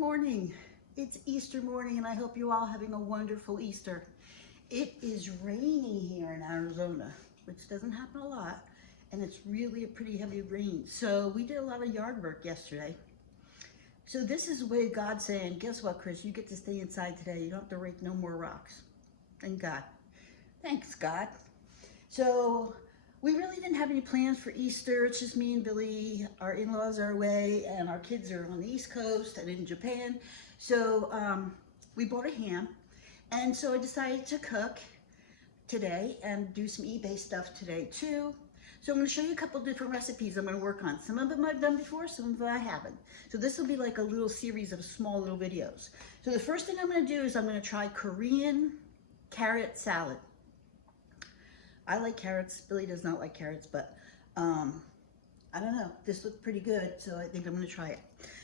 morning. It's Easter morning and I hope you're all having a wonderful Easter. It is raining here in Arizona, which doesn't happen a lot, and it's really a pretty heavy rain. So we did a lot of yard work yesterday. So this is the way God's saying, guess what, Chris? You get to stay inside today. You don't have to rake no more rocks. Thank God. Thanks, God. So we really didn't have any plans for Easter. It's just me and Billy. Our in-laws are away and our kids are on the East Coast and in Japan. So we bought a ham. And so I decided to cook today and do some eBay stuff today too. So I'm going to show you a couple different recipes I'm going to work on. Some of them I've done before, some of them I haven't. So this will be like a little series of small little videos. So the first thing I'm going to do is I'm going to try Korean carrot salad. I like carrots. Billy does not like carrots, but I don't know. This looked pretty good, so I think I'm going to try it.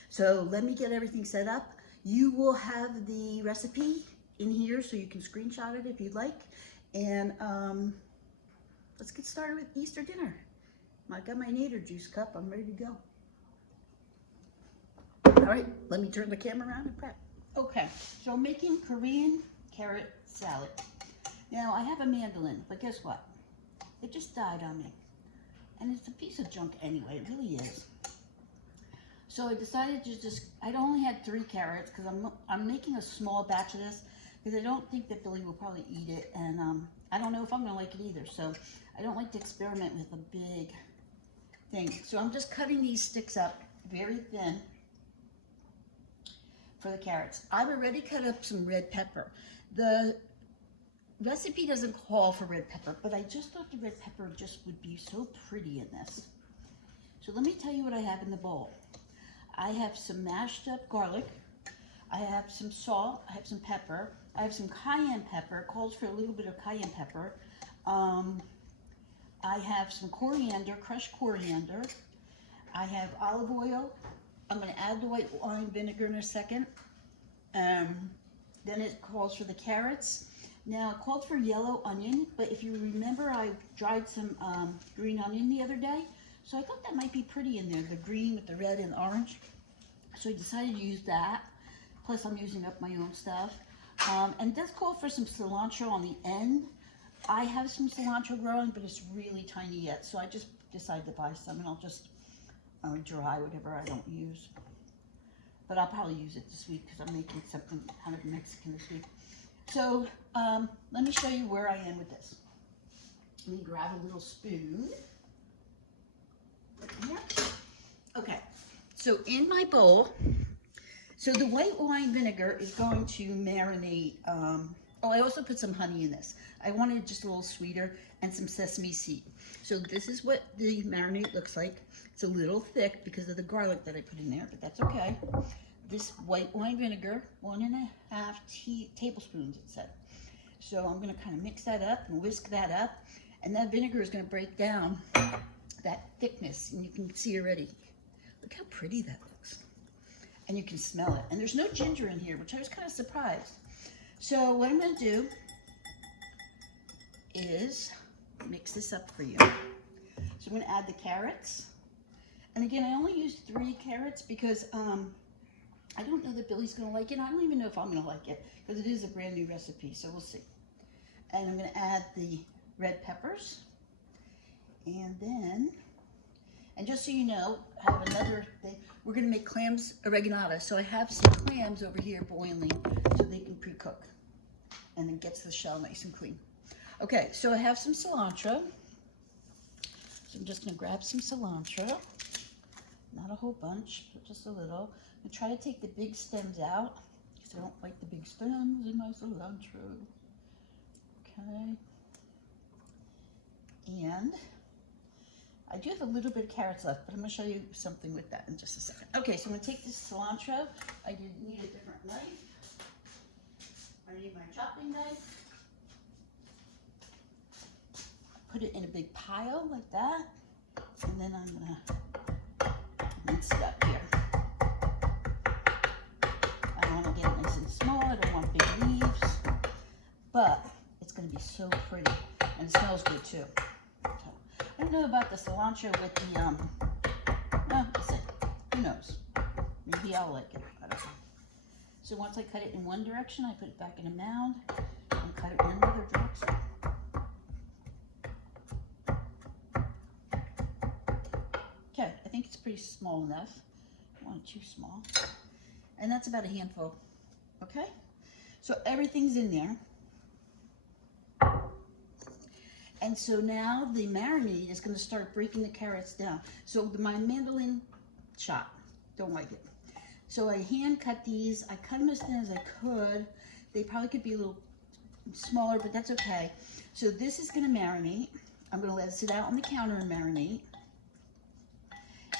So let me get everything set up. You will have the recipe in here so you can screenshot it if you'd like. And let's get started with Easter dinner. I got my nader juice cup. I'm ready to go. All right, let me turn the camera around and prep. Okay, so I'm making Korean carrot salad. Now, I have a mandolin, but guess what? It just died on me. And it's a piece of junk anyway, it really is. So I decided to I only had 3 carrots because I'm making a small batch of this because I don't think that Billy will probably eat it, and I don't know if I'm gonna like it either. So I don't like to experiment with a big thing. So I'm just cutting these sticks up very thin for the carrots. I've already cut up some red pepper. The recipe doesn't call for red pepper, but I just thought the red pepper just would be so pretty in this. So let me tell you what I have in the bowl. I have some mashed up garlic. I have some salt. I have some pepper. I have some cayenne pepper. It calls for a little bit of cayenne pepper. I have some coriander, crushed coriander. I have olive oil. I'm going to add the white wine vinegar in a second. Then it calls for the carrots. Now, it called for yellow onion, but if you remember, I dried some green onion the other day. So I thought that might be pretty in there, the green with the red and orange. So I decided to use that. Plus, I'm using up my own stuff. And it does call for some cilantro on the end. I have some cilantro growing, but it's really tiny yet. So I just decided to buy some, and I'll just dry whatever I don't use. But I'll probably use it this week because I'm making something kind of Mexican this week. So let me show you where I am with this. Let me grab a little spoon. Here. Okay, so in my bowl, so the white wine vinegar is going to marinate. Oh, I also put some honey in this. I wanted it just a little sweeter, and some sesame seed. So this is what the marinade looks like. It's a little thick because of the garlic that I put in there, but that's okay. This white wine vinegar, 1.5 tablespoons, it said. So I'm going to kind of mix that up and whisk that up, and that vinegar is going to break down that thickness, and you can see already. Look how pretty that looks. And you can smell it. And there's no ginger in here, which I was kind of surprised. So what I'm going to do is mix this up for you. So I'm going to add the carrots. And again, I only used 3 carrots because I don't know that Billy's going to like it. I don't even know if I'm going to like it because it is a brand new recipe, so we'll see. And I'm going to add the red peppers. And then, and just so you know, I have another thing. We're going to make clams oreganata. So I have some clams over here boiling so they can pre-cook. And it gets the shell nice and clean. Okay, so I have some cilantro. So I'm just going to grab some cilantro. Not a whole bunch, but just a little. And try to take the big stems out because I don't like the big stems in my cilantro. Okay. And I do have a little bit of carrots left, but I'm going to show you something with that in just a second. Okay, so I'm going to take this cilantro. I need a different knife. I need my chopping knife. Put it in a big pile like that. And then I'm going to mince it up here. I want to get it nice and small. I don't want big leaves. But it's going to be so pretty. And it smells good too. I don't know about the cilantro with the, no, listen, who knows? Maybe I'll like it. I don't know. So once I cut it in one direction, I put it back in a mound and cut it in another direction. Okay, I think it's pretty small enough. I don't want it too small. And that's about a handful, okay? So everything's in there. And so now the marinade is gonna start breaking the carrots down. So my mandolin chop, don't like it. So I hand cut these. I cut them as thin as I could. They probably could be a little smaller, but that's okay. So this is gonna marinate. I'm gonna let it sit out on the counter and marinate.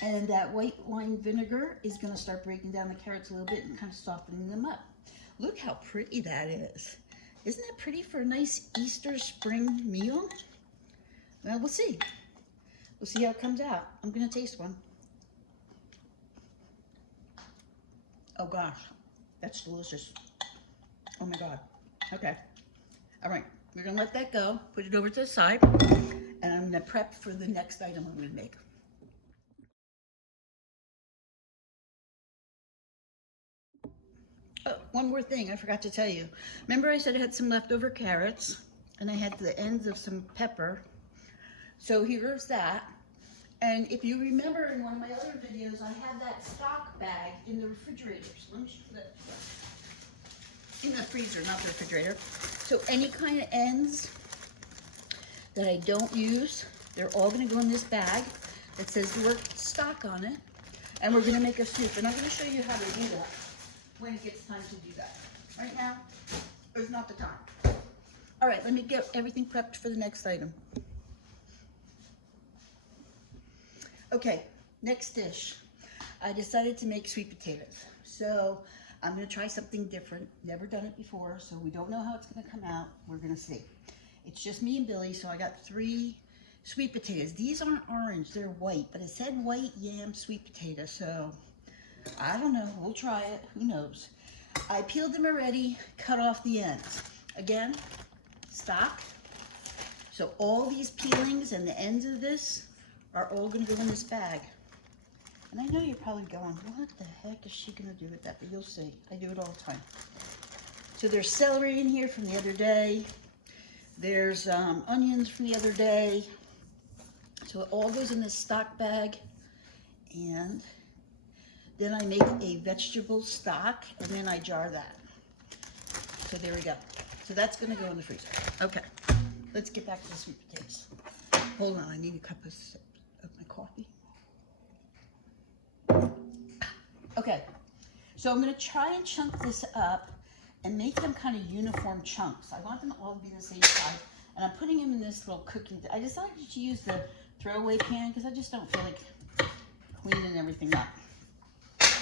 And that white wine vinegar is gonna start breaking down the carrots a little bit and kind of softening them up. Look how pretty that is. Isn't that pretty for a nice Easter spring meal? Well, we'll see. We'll see how it comes out. I'm gonna taste one. Oh gosh, that's delicious. Oh my God. Okay. All right, we're gonna let that go, put it over to the side, and I'm gonna prep for the next item I'm gonna make. Oh, one more thing I forgot to tell you. Remember I said I had some leftover carrots and I had the ends of some pepper. So here's that. And if you remember in one of my other videos, I had that stock bag in the refrigerator. So let me show you that. In the freezer, not the refrigerator. So any kind of ends that I don't use, they're all gonna go in this bag that says the word stock on it. And we're gonna make a soup. And I'm gonna show you how to do that when it gets time to do that. Right now is not the time. All right, let me get everything prepped for the next item. Okay, next dish. I decided to make sweet potatoes. So I'm gonna try something different. Never done it before, so we don't know how it's gonna come out. We're gonna see. It's just me and Billy, so I got 3 sweet potatoes. These aren't orange, they're white, but it said white yam sweet potato, so I don't know, we'll try it, who knows. I peeled them already, cut off the ends. Again, stock. So all these peelings and the ends of this are all gonna go in this bag. And I know you're probably going, what the heck is she gonna do with that? But you'll see, I do it all the time. So there's celery in here from the other day. There's onions from the other day. So it all goes in this stock bag. And then I make a vegetable stock and then I jar that. So there we go. So that's gonna go in the freezer. Okay, let's get back to the sweet potatoes. Hold on, I need a cup of my coffee. Okay, so I'm gonna try and chunk this up and make them kind of uniform chunks. I want them all to be the same size. And I'm putting them in this little cooking, I decided to use the throwaway pan because I just don't feel like cleaning everything up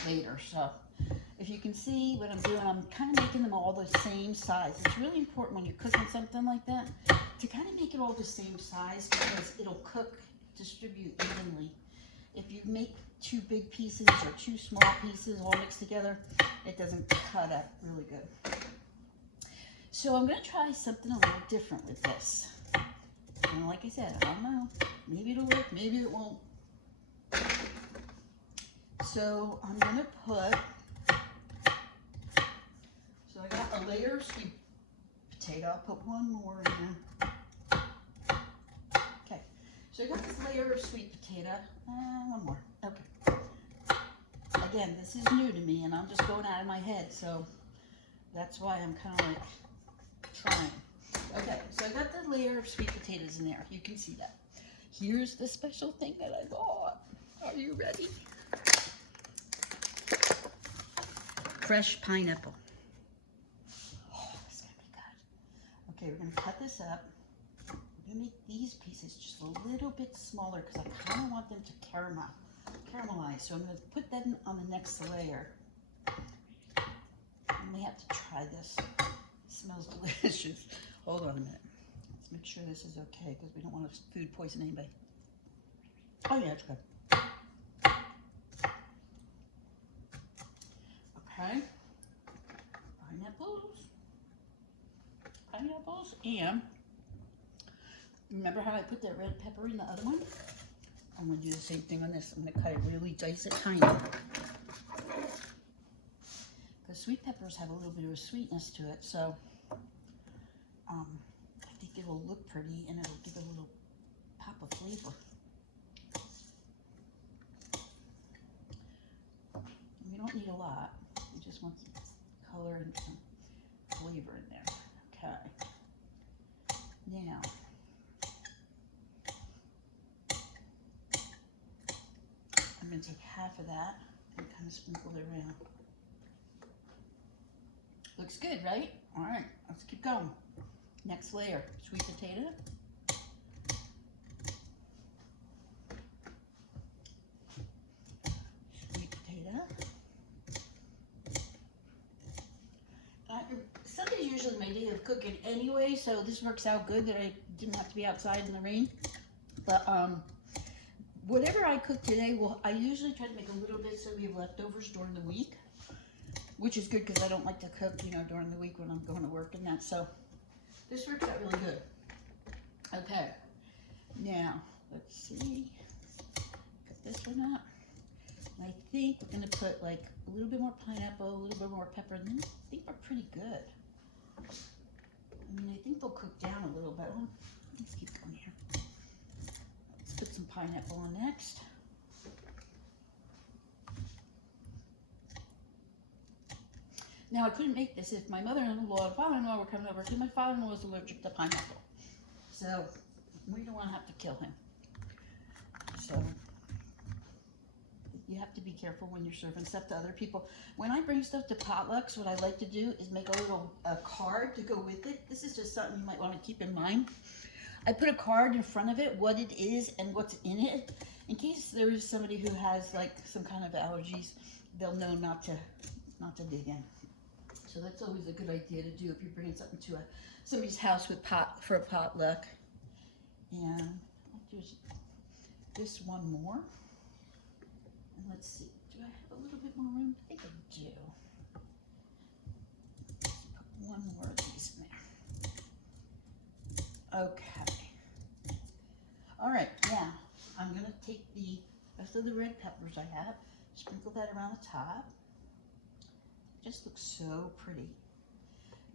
later. So if you can see what I'm doing, I'm kind of making them all the same size. It's really important when you're cooking something like that to kind of make it all the same size because it'll cook, distribute evenly. If you make 2 big pieces or 2 small pieces all mixed together, it doesn't cut up really good. So I'm gonna try something a little different with this. And like I said, I don't know, maybe it'll work, maybe it won't. So I'm gonna put, so I got a layer of sweet potato. I'll put one more in there. Okay, so I got this layer of sweet potato. One more, okay. Again, this is new to me and I'm just going out of my head, so that's why I'm kind of like trying. Okay, so I got the layer of sweet potatoes in there. You can see that. Here's the special thing that I bought. Are you ready? Fresh pineapple. Oh, this is gonna be good. Okay, we're gonna cut this up. We're gonna make these pieces just a little bit smaller because I kind of want them to caramelize. So I'm gonna put that on the next layer. I may have to try this. It smells delicious. Hold on a minute. Let's make sure this is okay because we don't want to food poison anybody. Oh yeah, it's good. Okay. Pineapples, and remember how I put that red pepper in the other one? I'm gonna do the same thing on this. I'm gonna cut it really, dice it tiny. Because sweet peppers have a little bit of a sweetness to it, so I think it'll look pretty and it'll give a little pop of flavor. We don't need a lot. We just want some color and some flavor in there. Okay. Now, I'm going to take half of that and kind of sprinkle it around. Looks good, right? All right, let's keep going. Next layer, sweet potato. Sweet potato. Sunday's usually my day of cooking anyway, so this works out good that I didn't have to be outside in the rain. But whatever I cook today, I usually try to make a little bit so we have leftovers during the week, which is good because I don't like to cook, you know, during the week when I'm going to work and that. So this works out really good. Okay, now let's see. Cut this one up. And I think we're going to put like a little bit more pineapple, a little bit more pepper, and then I think we're pretty good. I mean, I think they'll cook down a little bit. Let's keep going here. Let's put some pineapple on next. Now, I couldn't make this if my mother-in-law and father-in-law were coming over, because my father-in-law is allergic to pineapple. So, we don't want to have to kill him. So, you have to be careful when you're serving stuff to other people. When I bring stuff to potlucks, what I like to do is make a little card to go with it. This is just something you might want to keep in mind. I put a card in front of it, what it is and what's in it, in case there is somebody who has like some kind of allergies, they'll know not to dig in. So that's always a good idea to do if you're bringing something to somebody's house for a potluck. And I'll do this one more. And let's see, do I have a little bit more room? I think I do. Let's put one more of these in there. Okay. All right, now I'm gonna take the rest of the red peppers I have, sprinkle that around the top. Just looks so pretty.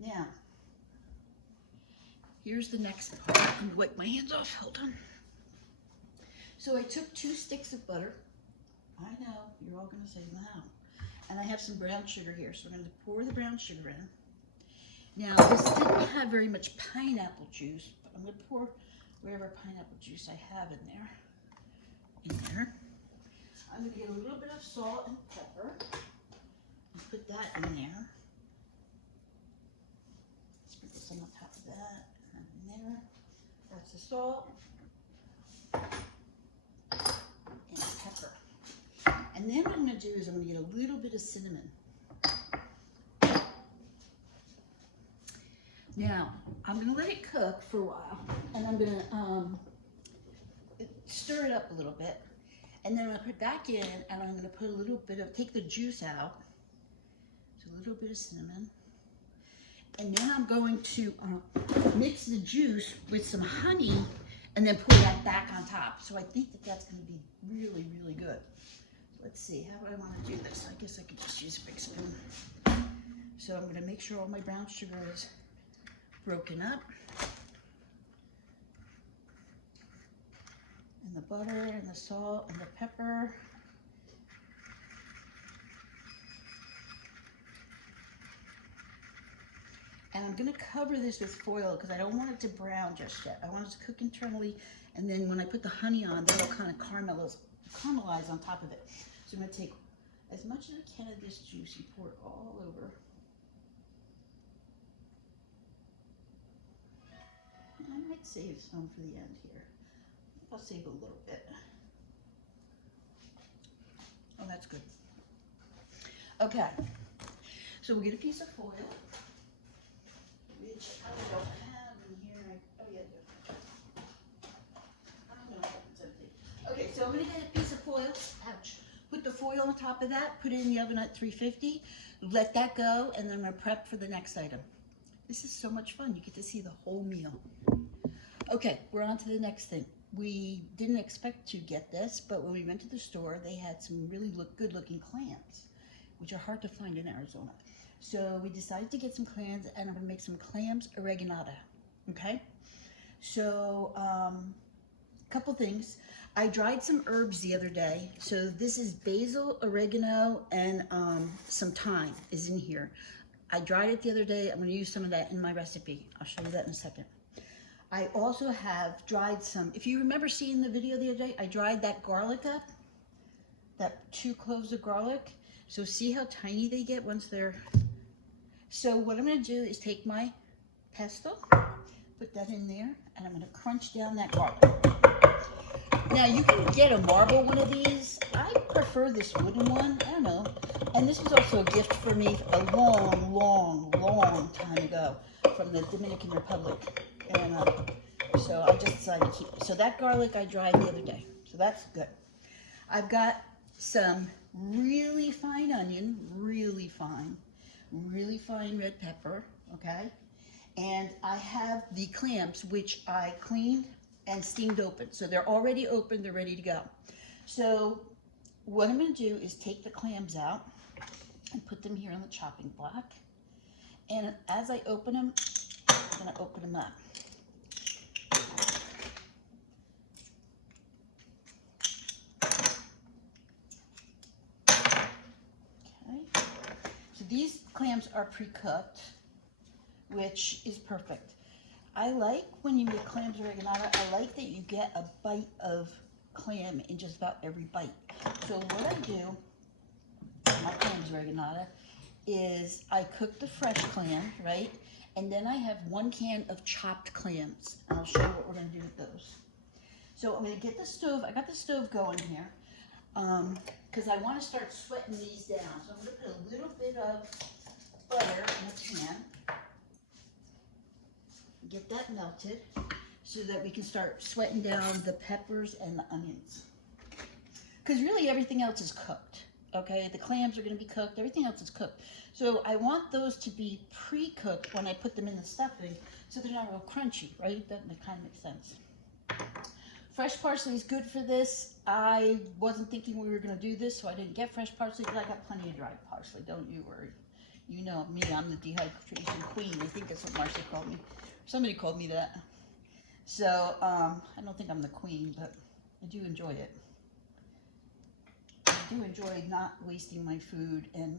Now, here's the next part. Let me wipe my hands off, hold on. So I took 2 sticks of butter. I know, you're all gonna say, wow. And I have some brown sugar here, so I'm gonna pour the brown sugar in. Now, this didn't have very much pineapple juice, but I'm gonna pour whatever pineapple juice I have in there. I'm gonna get a little bit of salt and pepper. Put that in there. Sprinkle some on top of that. And in there. That's the salt. And pepper. And then what I'm going to do is I'm going to get a little bit of cinnamon. Now, I'm going to let it cook for a while. And I'm going to stir it up a little bit. And then I'm going to put it back in and I'm going to put a little bit of, take the juice out. A little bit of cinnamon, and then I'm going to mix the juice with some honey and then pour that back on top. So I think that that's going to be really, really good. Let's see, how do I want to do this? I guess I could just use a big spoon. So I'm going to make sure all my brown sugar is broken up. And the butter and the salt and the pepper. And I'm going to cover this with foil because I don't want it to brown just yet. I want it to cook internally, and then when I put the honey on, that'll kind of caramelize on top of it. So I'm going to take as much as I can of this juice and pour it all over. I might save some for the end here. I'll save a little bit. Oh, that's good. Okay, so we'll get a piece of foil. Which I don't have in here. Oh yeah, I don't know if it's empty. Okay, so I'm gonna get a piece of foil. Ouch. Put the foil on top of that, put it in the oven at 350, let that go, and then I'm gonna prep for the next item. This is so much fun. You get to see the whole meal. Okay, we're on to the next thing. We didn't expect to get this, but when we went to the store, they had some really good looking clams, which are hard to find in Arizona. So we decided to get some clams, and I'm gonna make some clams oreganata, okay? So, couple things. I dried some herbs the other day. So this is basil, oregano, and some thyme is in here. I dried it the other day. I'm gonna use some of that in my recipe. I'll show you that in a second. I also have dried some, if you remember seeing the video the other day, I dried that garlic up, that 2 cloves of garlic. So see how tiny they get once they're, so what I'm gonna do is take my pestle, put that in there, and I'm gonna crunch down that garlic. Now you can get a marble one of these. I prefer this wooden one, I don't know. And this was also a gift for me a long time ago from the Dominican Republic. And so I just decided to keep it. So that garlic I dried the other day, so that's good. I've got some really fine onion, really fine red pepper, okay? And I have the clams, which I cleaned and steamed open. So they're already open, they're ready to go. So what I'm gonna do is take the clams out and put them here on the chopping block. And as I open them, I'm gonna open them up. Okay, so these clams are pre-cooked, which is perfect. I like when you make clams oreganata, I like that you get a bite of clam in just about every bite. So what I do, my clams oreganata, is I cook the fresh clam, right? And then I have 1 can of chopped clams. And I'll show you what we're gonna do with those. So I'm gonna get the stove, I got the stove going here, because I wanna start sweating these down. So I'm gonna put a little bit of butter in a pan. Get that melted so that we can start sweating down the peppers and the onions. Because really everything else is cooked, okay? The clams are gonna be cooked, everything else is cooked. So I want those to be pre-cooked when I put them in the stuffing so they're not real crunchy, right? That kind of makes sense. Fresh parsley is good for this. I wasn't thinking we were gonna do this, so I didn't get fresh parsley, but I got plenty of dried parsley, don't you worry. You know me, I'm the dehydration queen. I think that's what Marcy called me. Somebody called me that. So, I don't think I'm the queen, but I do enjoy it. I do enjoy not wasting my food and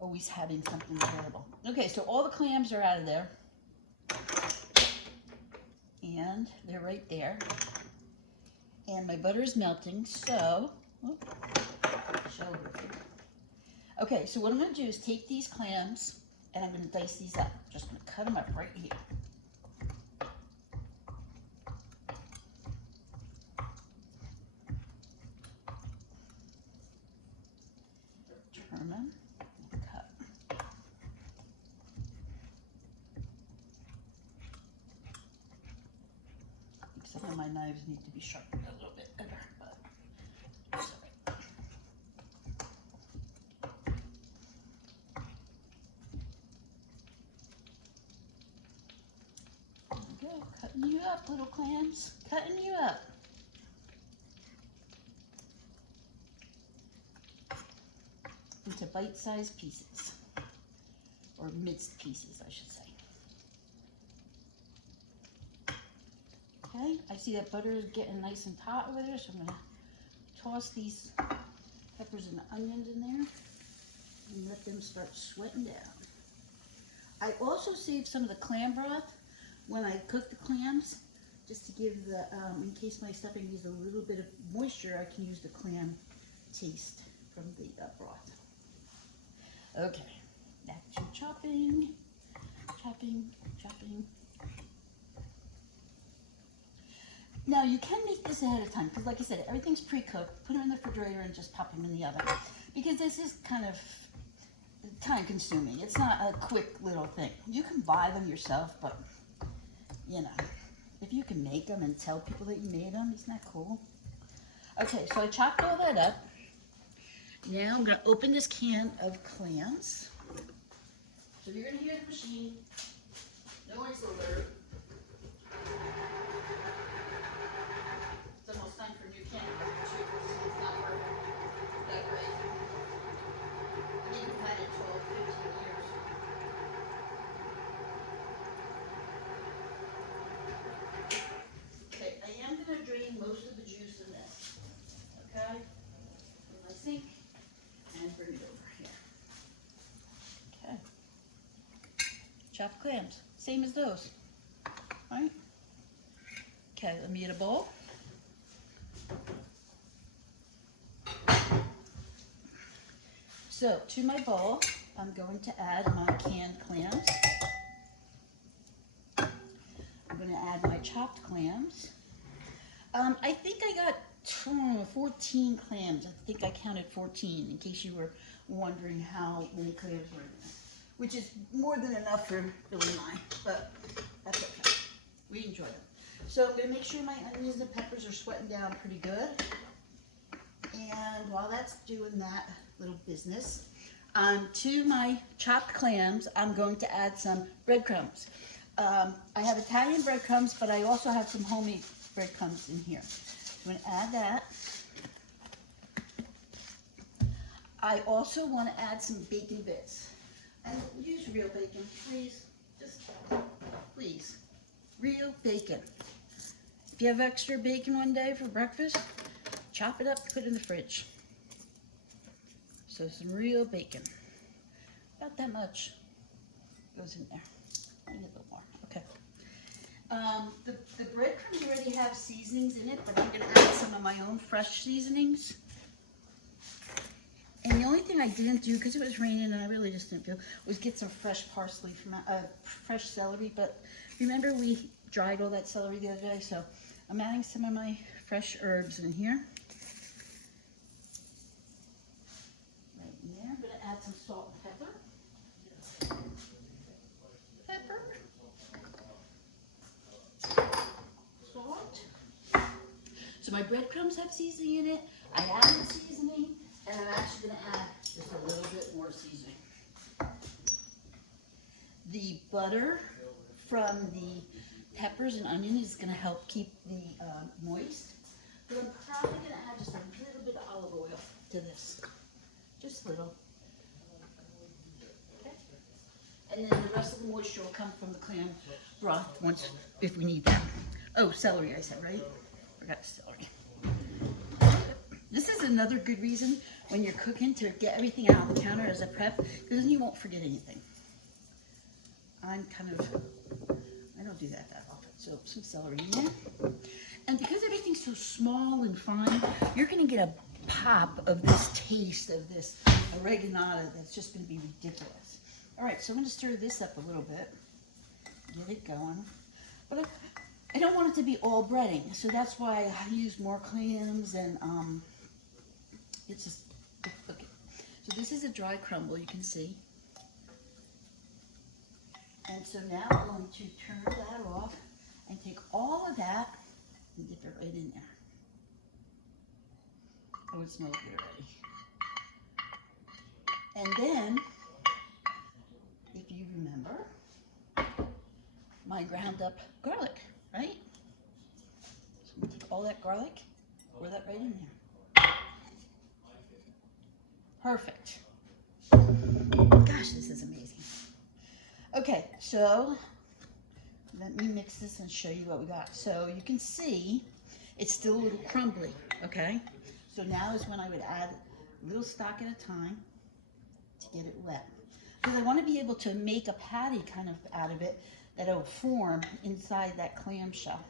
always having something available. Okay, so all the clams are out of there. And they're right there. And my butter is melting, so, okay, so what I'm gonna do is take these clams and I'm gonna dice these up. Just gonna cut them up right here. Turn them and cut. Some of my knives need to be sharpened a little bit better, but that's all right. There we go, cutting you up, little clams, cutting you up. Into bite-sized pieces, or minced pieces, I should say. Okay, I see that butter is getting nice and hot over there, so I'm gonna toss these peppers and onions in there and let them start sweating down. I also saved some of the clam broth when I cook the clams, just to give the, in case my stuffing needs a little bit of moisture, I can use the clam taste from the broth. Okay, back to chopping. Now you can make this ahead of time, because like I said, everything's pre-cooked. Put them in the refrigerator and just pop them in the oven. Because this is kind of time consuming. It's not a quick little thing. You can buy them yourself, but you know, if you can make them and tell people that you made them, isn't that cool? Okay, so I chopped all that up. Now I'm gonna open this can of clams. So you're gonna hear the machine. Noise alert. It's almost time for a new can. It's not perfect. That great. I didn't plan it 12, 15 years. chopped clams, same as those. All right. Okay, let me get a bowl. So to my bowl, I'm going to add my canned clams. I'm going to add my chopped clams. I think I got 14 clams. I think I counted 14 in case you were wondering how many clams were in there, which is more than enough for Billy and I, but that's okay. We enjoy them. So I'm going to make sure my onions and peppers are sweating down pretty good. And while that's doing that little business, to my chopped clams, I'm going to add some breadcrumbs. I have Italian breadcrumbs, but I also have some homemade breadcrumbs in here. I'm going to add that. I also want to add some bacon bits. And use real bacon, please. Just, please. Real bacon. If you have extra bacon one day for breakfast, chop it up, put it in the fridge. So some real bacon. About that much goes in there. Maybe a little more. Okay. The breadcrumbs already have seasonings in it, but I'm going to add some of my own fresh seasonings. And the only thing I didn't do, because it was raining and I really just didn't feel, was get some fresh parsley from fresh celery. But remember, we dried all that celery the other day, so I'm adding some of my fresh herbs in here. Right in there. I'm going to add some salt and pepper. Salt. So my breadcrumbs have seasoning in it. I added seasoning, and I'm actually going to add just a little bit more seasoning. The butter from the peppers and onion is going to help keep the moist. But I'm probably going to add just a little bit of olive oil to this. Just a little. Okay. And then the rest of the moisture will come from the clam broth once, if we need that. Oh, celery I said, right? Forgot celery. This is another good reason when you're cooking to get everything out on the counter as a prep, because then you won't forget anything. I don't do that often. So some celery in there. And because everything's so small and fine, you're going to get a pop of this taste of this oregano that's just going to be ridiculous. All right, so I'm going to stir this up a little bit. Get it going. But I don't want it to be all breading, so that's why I use more clams and it's just, okay. So this is a dry crumble, you can see. And so now I'm going to turn that off and take all of that and dip it right in there. Oh, it smells good already. And then, if you remember, my ground up garlic, right? So I'm going to take all that garlic, pour that right in there. Perfect. Gosh, this is amazing. Okay, so let me mix this and show you what we got. So you can see it's still a little crumbly, okay? So now is when I would add a little stock at a time to get it wet. Because I want to be able to make a patty kind of out of it that will form inside that clamshell.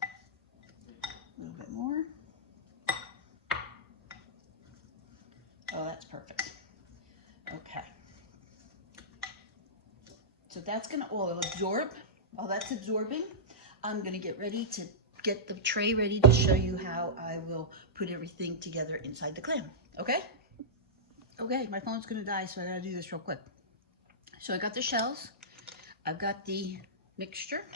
A little bit more. Oh, that's perfect. Okay. So that's going to all absorb. While that's absorbing, I'm going to get ready to get the tray ready to show you how I will put everything together inside the clam. Okay? Okay, my phone's going to die, so I got to do this real quick. So I got the shells. I've got the mixture.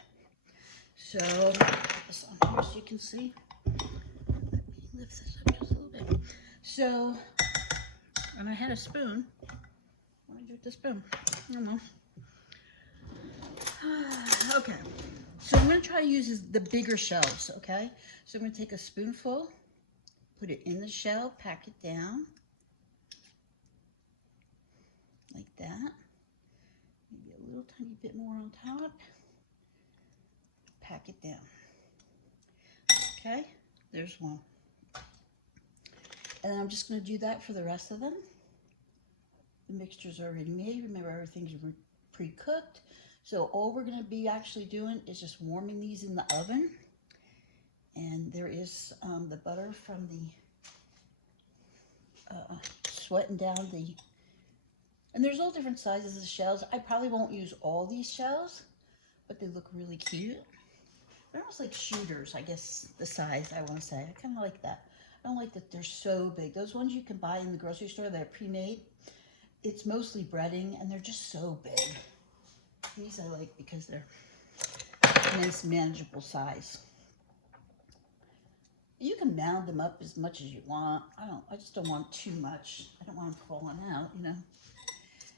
So I'll put this on here so you can see. Let me lift this up just a little bit. So, and I had a spoon. What did I do with the spoon? I don't know. Okay, so I'm going to try to use the bigger shells, okay? So I'm going to take a spoonful, put it in the shell, pack it down, like that. Maybe a little tiny bit more on top. Pack it down. Okay, there's one. And then I'm just going to do that for the rest of them. The mixture's already made. Remember, everything's pre-cooked. So all we're gonna be actually doing is just warming these in the oven. And there is the butter from the sweating down the, and there's all different sizes of shells. I probably won't use all these shells, but they look really cute. They're almost like shooters, I guess, the size, I want to say. I kind of like that. I don't like that they're so big. Those ones you can buy in the grocery store, they're pre-made. It's mostly breading, and they're just so big. These I like because they're a nice, manageable size. You can mound them up as much as you want. I just don't want too much. I don't want them falling out, you know.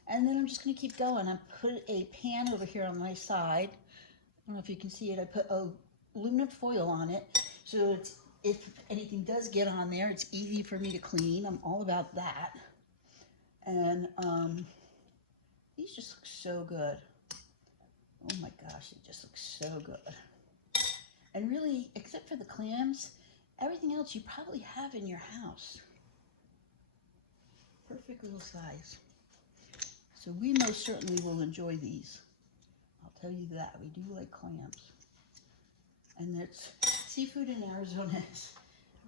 And then I'm just gonna keep going. I put a pan over here on my side. I don't know if you can see it. I put aluminum foil on it. So it's, if anything does get on there, it's easy for me to clean. I'm all about that. And these just look so good. Oh my gosh, it just looks so good. And really, except for the clams, everything else you probably have in your house. Perfect little size. So we most certainly will enjoy these. I'll tell you that. We do like clams. And that's seafood in Arizona is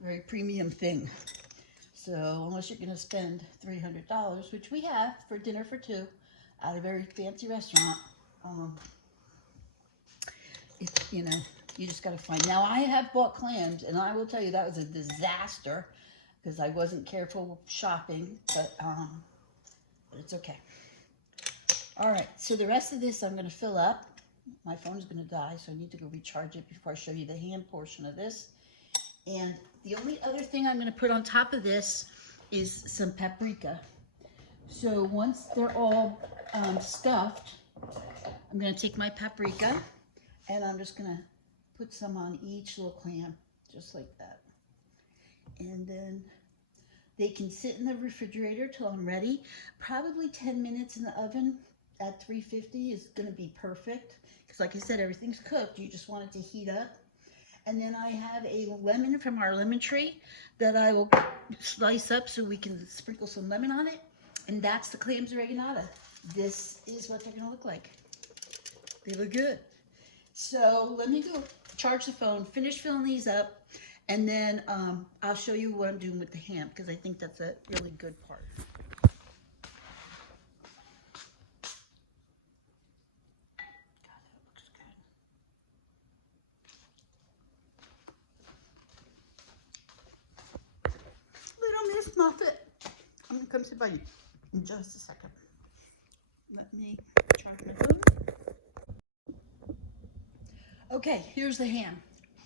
a very premium thing. So unless you're going to spend $300, which we have for dinner for two at a very fancy restaurant, it's, you know, you just got to find. Now, I have bought clams, and I will tell you that was a disaster because I wasn't careful shopping, but it's okay. All right, so the rest of this I'm going to fill up. My phone's going to die, so I need to go recharge it before I show you the ham portion of this. And the only other thing I'm going to put on top of this is some paprika. So once they're all stuffed, I'm going to take my paprika, and I'm just going to put some on each little clam, just like that. And then they can sit in the refrigerator till I'm ready. Probably 10 minutes in the oven at 350 is going to be perfect. Because like I said, everything's cooked. You just want it to heat up. And then I have a lemon from our lemon tree that I will slice up so we can sprinkle some lemon on it. And that's the clams oreganata. This is what they're going to look like. They look good. So let me go charge the phone, finish filling these up, and then I'll show you what I'm doing with the ham, because I think that's a really good part. God, that looks good. Little Miss Muffet. I'm going to come sit by you in just a second. Let me charge my phone. Okay, here's the ham.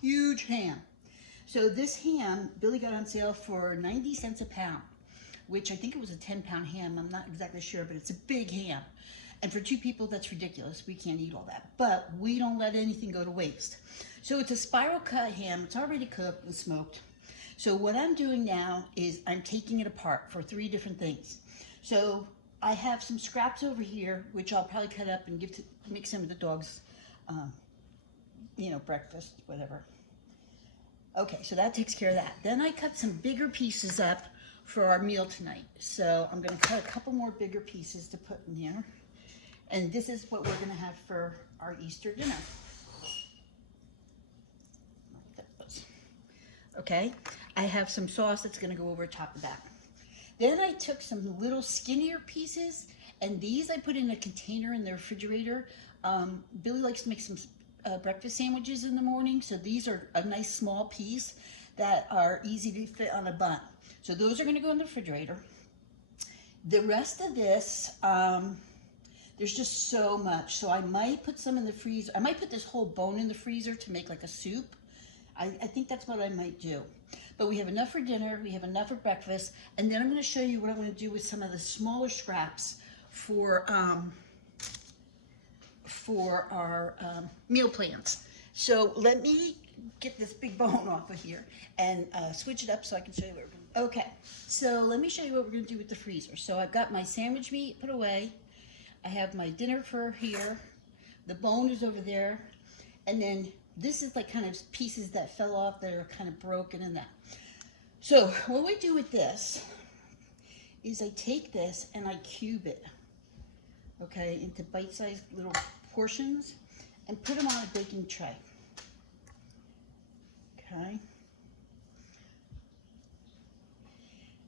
Huge ham. So this ham, Billy got on sale for 90 cents a pound, which I think it was a 10-pound ham. I'm not exactly sure, but it's a big ham. And for two people, that's ridiculous. We can't eat all that. But we don't let anything go to waste. So it's a spiral cut ham. It's already cooked and smoked. So what I'm doing now is I'm taking it apart for 3 different things. So I have some scraps over here, which I'll probably cut up and make some of the dogs, you know, breakfast, whatever. Okay, so that takes care of that. Then I cut some bigger pieces up for our meal tonight. So I'm going to cut a couple more bigger pieces to put in there. And this is what we're going to have for our Easter dinner. Okay, I have some sauce that's going to go over top of that. Then I took some little skinnier pieces, and these I put in a container in the refrigerator. Billy likes to make some breakfast sandwiches in the morning, so these are a nice small piece that are easy to fit on a bun. So those are going to go in the refrigerator. The rest of this, there's just so much, so I might put some in the freezer. I might put this whole bone in the freezer to make like a soup. I think that's what I might do. But we have enough for dinner, we have enough for breakfast, and then I'm going to show you what I'm going to do with some of the smaller scraps for our meal plans. So let me get this big bone off of here and switch it up so I can show you what we're doing. Okay, so let me show you what we're going to do with the freezer. So I've got my sandwich meat put away. I have my dinner for here. The bone is over there. And then this is like kind of pieces that fell off that are kind of broken and that. So what we do with this is I take this and I cube it, okay, into bite-sized little portions and put them on a baking tray, okay?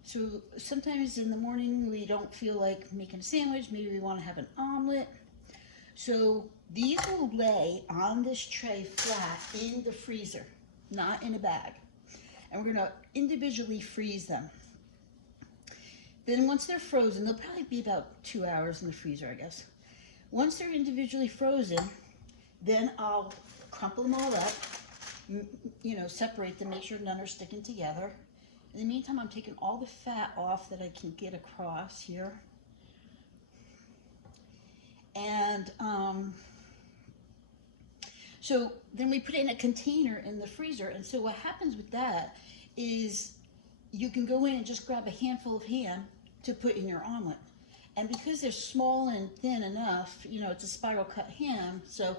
So sometimes in the morning we don't feel like making a sandwich, maybe we want to have an omelet. So these will lay on this tray flat in the freezer, not in a bag. And we're gonna individually freeze them. Then once they're frozen, they'll probably be about 2 hours in the freezer, I guess. Once they're individually frozen, then I'll crumple them all up, you know, separate them, make sure none are sticking together. In the meantime, I'm taking all the fat off that I can get across here. And so then we put it in a container in the freezer. And so what happens with that is you can go in and just grab a handful of ham to put in your omelet. And because they're small and thin enough, you know, it's a spiral cut ham, so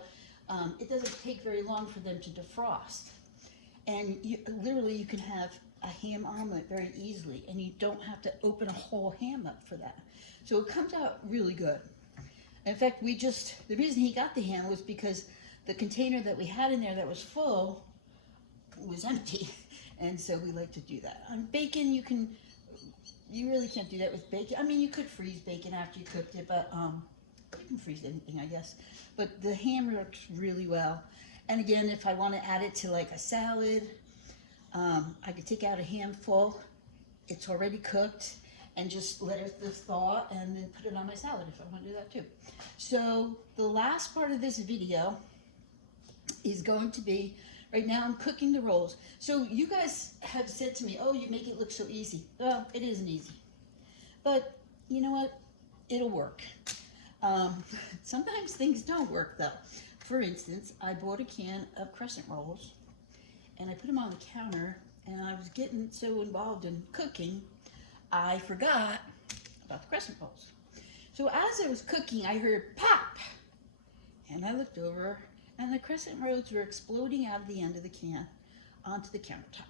it doesn't take very long for them to defrost. And literally you can have a ham omelet very easily, and you don't have to open a whole ham up for that. So it comes out really good. In fact, the reason he got the ham was because the container that we had in there that was full was empty. And so we like to do that. On bacon, you really can't do that with bacon. I mean, you could freeze bacon after you cooked it, but you can freeze anything, I guess. But the ham works really well. And again, if I want to add it to like a salad, I could take out a handful, it's already cooked, and just let it thaw and then put it on my salad if I want to do that too. So the last part of this video is going to be, right now I'm cooking the rolls. So you guys have said to me, oh, you make it look so easy. Well, it isn't easy. But you know what? It'll work. Sometimes things don't work though. For instance, I bought a can of crescent rolls and I put them on the counter, and I was getting so involved in cooking, I forgot about the crescent rolls. So as I was cooking, I heard pop, and I looked over, and the crescent rolls were exploding out of the end of the can onto the countertop.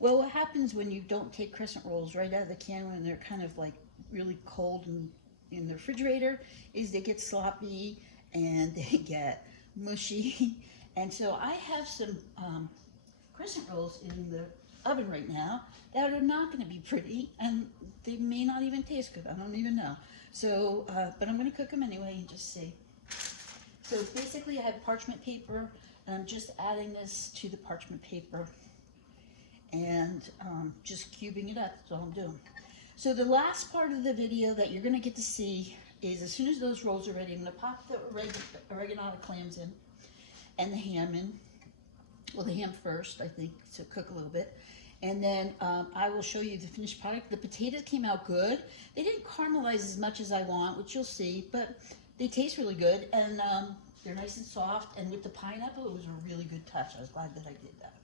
Well, what happens when you don't take crescent rolls right out of the can when they're kind of like really cold and in the refrigerator is they get sloppy and they get mushy. And so I have some crescent rolls in the oven right now that are not going to be pretty, and they may not even taste good. I don't even know. So, but I'm going to cook them anyway and just see. So basically I have parchment paper, and I'm just adding this to the parchment paper and just cubing it up. That's all I'm doing. So the last part of the video that you're going to get to see is as soon as those rolls are ready, I'm going to pop the oregano clams in and the ham in. Well, the ham first, I think, to cook a little bit. And then I will show you the finished product. The potatoes came out good. They didn't caramelize as much as I want, which you'll see, but they taste really good. And they're nice and soft. And with the pineapple, it was a really good touch. I was glad that I did that.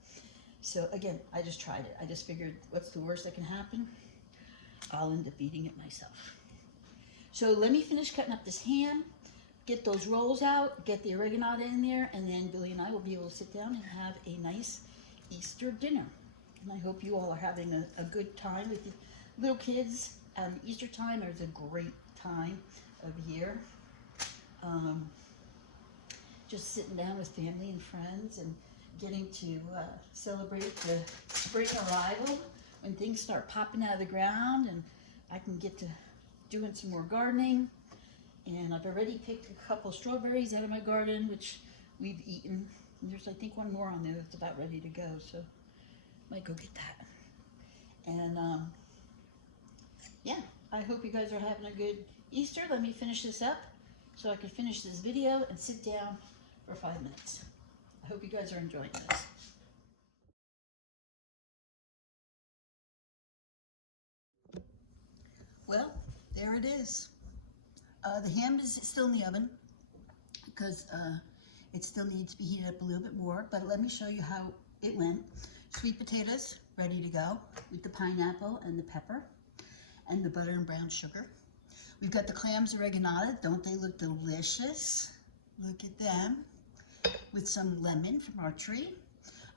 So again, I just tried it. I just figured, what's the worst that can happen? I'll end up eating it myself. So let me finish cutting up this ham, get those rolls out, get the oregano in there, and then Billy and I will be able to sit down and have a nice Easter dinner. And I hope you all are having a good time with the little kids. Easter time is a great time of year. Just sitting down with family and friends and getting to celebrate the spring arrival when things start popping out of the ground, and I can get to doing some more gardening. And I've already picked a couple strawberries out of my garden, which we've eaten. And there's, I think, one more on there that's about ready to go, so might go get that. And yeah, I hope you guys are having a good Easter. Let me finish this up so I can finish this video and sit down for 5 minutes. I hope you guys are enjoying this. Well, there it is. The ham is still in the oven because it still needs to be heated up a little bit more, but let me show you how it went. Sweet potatoes ready to go with the pineapple and the pepper and the butter and brown sugar. We've got the clams oreganata. Don't they look delicious? Look at them. With some lemon from our tree.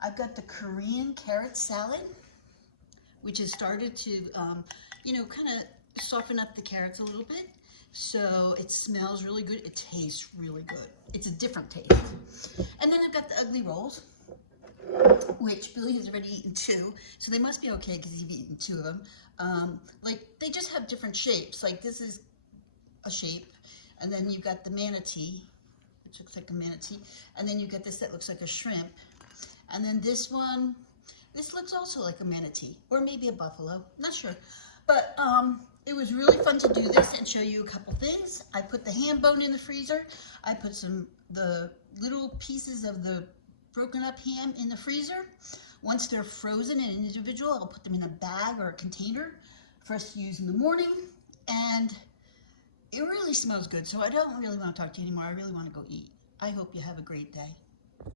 I've got the Korean carrot salad which has started to, you know, kind of soften up the carrots a little bit. So it smells really good. It tastes really good. It's a different taste. And then I've got the ugly rolls, which Billy has already eaten 2. So they must be okay because he's eaten 2 of them. Like, they just have different shapes. Like, this is a shape. And then you've got the manatee, which looks like a manatee. And then you've got this that looks like a shrimp. And then this one, this looks also like a manatee. Or maybe a buffalo. Not sure. But it was really fun to do this and show you a couple things. I put the ham bone in the freezer. I put the little pieces of the broken up ham in the freezer. Once they're frozen and individual, I'll put them in a bag or a container for us to use in the morning. And it really smells good, so I don't really want to talk to you anymore. I really want to go eat. I hope you have a great day.